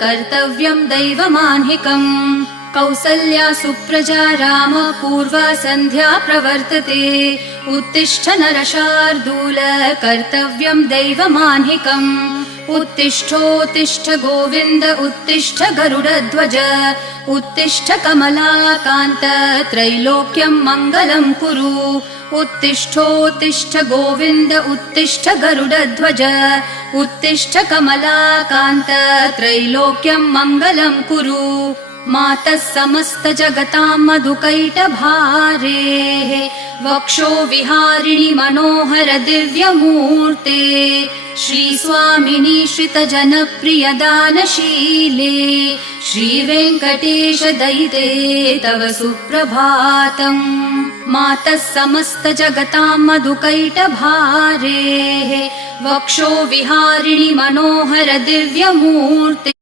कर्तव्यं दैवमान्हिकम् कौसल्या सुप्रजा राम पूर्वा सन्ध्या प्रवर्तते उत्तिष्ठ नरशार्दूल कर्तव्यं दैवमान्हिकम् उत्तिष्ठोत्तिष्ठ गोविन्द उत्तिष्ठ गरुडध्वज उत्तिष्ठ कमलाकान्त त्रैलोक्यं मङ्गलं कुरु उत्तिष्ठोत्तिष्ठ गोविन्द उत्तिष्ठ गरुडध्वज उत्तिष्ठ कमलाकान्त त्रैलोक्यं मङ्गलं कुरु मातः समस्त जगतां मधुकैटभारेः वक्षो विहारिणि मनोहर दिव्यमूर्ते श्रीस्वामिनि श्रितजनप्रिय दानशीले श्रीवेङ्कटेश दयिते तव सुप्रभातम् मातः समस्त जगतां मधुकैटभारेः वक्षो विहारिणि मनोहर दिव्यमूर्ते